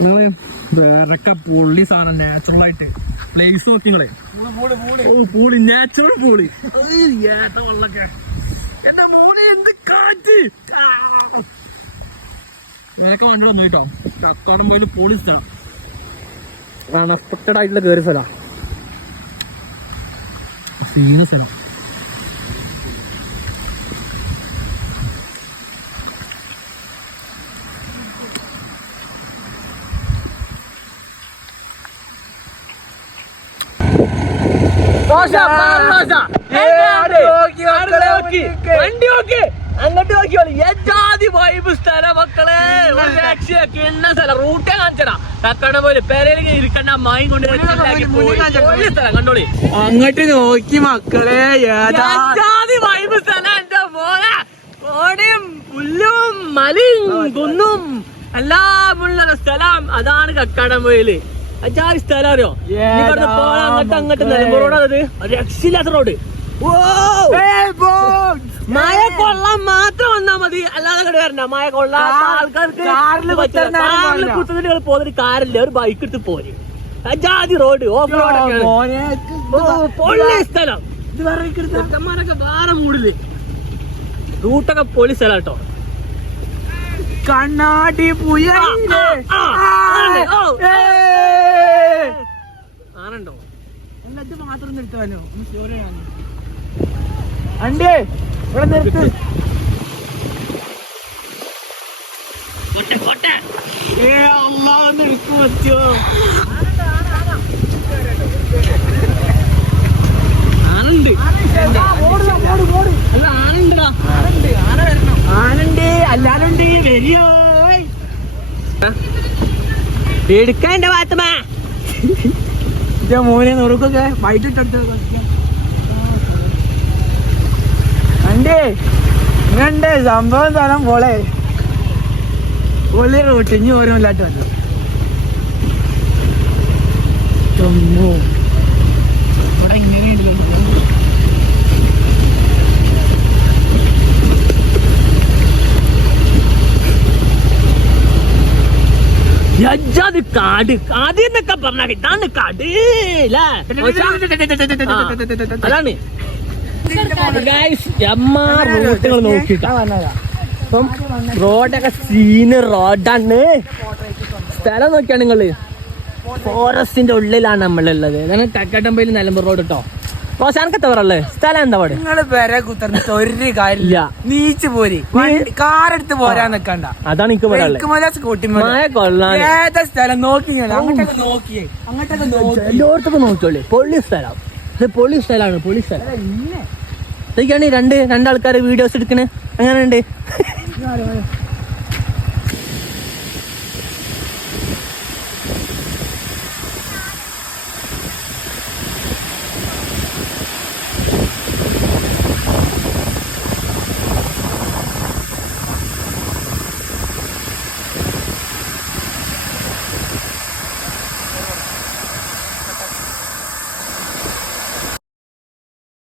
നിങ്ങള് വേറൊക്കെ പൊള്ളി സാധനം നാച്ചുറൽ ആയിട്ട് പ്ലേസ് നോക്കി നിങ്ങളെ പൂളി നാച്ചുറൽ പൂളി ഏട്ട വെള്ളൊക്കെ എന്റെ മോളി എന്ത് കാറ്റ് വേറൊക്കെ വണ്ടി വന്നു കേട്ടോ. അത്തോടം പോയി പൂളി സ്ഥലം അൺഎക്സ്പെക്റ്റഡ് ആയിട്ടുള്ള കയറി സ്ഥലം സീന സ്ഥലം. വണ്ടി നോക്കി അങ്ങോട്ട് നോക്കിയോളൂ. ഏജാതി വൈബ് സ്ഥലം മക്കളെ. ഒരു രക്ഷയൊക്കെ എന്ന സ്ഥലം റൂട്ടേ കാണിച്ചടാ. കക്കട പോലെ പേരയിലേക്ക് ഇരിക്കണ്ട അമ്മായി കൊണ്ട് സ്ഥലം കണ്ടോളി. അങ്ങോട്ട് നോക്കി മക്കളെ. ഏജാതി വൈബ് സ്ഥലം. എന്റെ മോനെ ഓടിയും പുല്ലും മലയും കുന്നും എല്ലാം ഉള്ള സ്ഥലം. അതാണ് കക്കാടംപൊയില്. അജാതി സ്ഥലം അറിയോ? ഇവിടുന്ന് പോകാൻ അങ്ങോട്ട് അങ്ങോട്ട് നിലമ്പൂർ റോഡാണത്. രക്ഷയില്ലാത്ത റോഡ്. മഴ കൊള്ളാൻ മാത്രം വന്നാ മതി, അല്ലാതെ കട വരണ്ട. മഴ കൊള്ളാത്ത ആൾക്കാർക്ക് പോകുന്നൊരു കാറില്ല, ഒരു ബൈക്ക് എടുത്ത് പോര്. അജാതി റോഡ് ഓഫ് റോഡൊക്കെയാണ്. പൊള്ളി സ്ഥലം. ചെക്കന്മാരൊക്കെ വേറെ മൂടില്. റൂട്ടൊക്കെ പൊളി സ്ഥലം കേട്ടോ. കണ്ണാടി പുയ ആണുണ്ടോ? എന്നിട്ട് മാത്രം നിർത്തുവാനോ? അണ്ടേ ഇവിടെ നിർത്ത്. ഒന്ന് എടുക്കു പറ്റോ? ആനുണ്ട്. അല്ല ആനുണ്ടടാ. ആനുണ്ട് അല്ലാതുണ്ട്. വരിയോ എടുക്കാൻ എന്റെ ഭാഗത്തമാ മോനെ നുറുക്കൊക്കെ വൈകിട്ടെടുത്ത് അണ്ടേ ഇങ്ങണ്ട് സംഭവം സ്ഥലം പോളെ പൊളി റൂട്ട്. ഇനി ഓരോ ഇല്ലാട്ട് വന്നു. ഇവിടെ ഇങ്ങനെയുണ്ടല്ലോ. കാട് ആദ്യം എന്നൊക്കെ പറഞ്ഞ ഇതാണ് കാട്. അതാണ് റൂട്ടുകൾ നോക്കിട്ടാ. അപ്പം റോഡൊക്കെ സീന് റോഡാണ്. സ്ഥലം നോക്കിയാണ് നിങ്ങള്. ഫോറസ്റ്റിന്റെ ഉള്ളിലാണ് നമ്മളുള്ളത്. കക്കാടംപൊയിൽ നിലമ്പൂർ റോഡ് കേട്ടോ. അവസാനത്തെ പറയല്ലേ സ്ഥലം എന്താ പാട്? നിങ്ങള് പെര കുത്തർന്നിട്ട് ഒരു കാര്യമില്ല. നീച്ച് പോരി കാറെടുത്ത് പോരാൻ നിക്കണ്ട. അതാണ് എനിക്ക് പറയാനുള്ളത്. മഴ കൊള്ളാൻ ഏതാ സ്ഥലം നോക്കി അങ്ങോട്ടൊക്കെ നോക്കിയേ. അങ്ങോട്ടൊക്കെ നോക്കി എല്ലായിടത്തൊക്കെ നോക്കിയോളേ. പൊള്ളി സ്ഥലം. ഇത് പൊള്ളി സ്ഥലമാണ്. പൊള്ളി സ്ഥലം. ഇതൊക്കെയാണ് രണ്ടാൾക്കാര് വീഡിയോസ് എടുക്കണേ. അങ്ങനെ ഉണ്ട്.